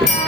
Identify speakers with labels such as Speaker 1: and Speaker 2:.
Speaker 1: Thank you.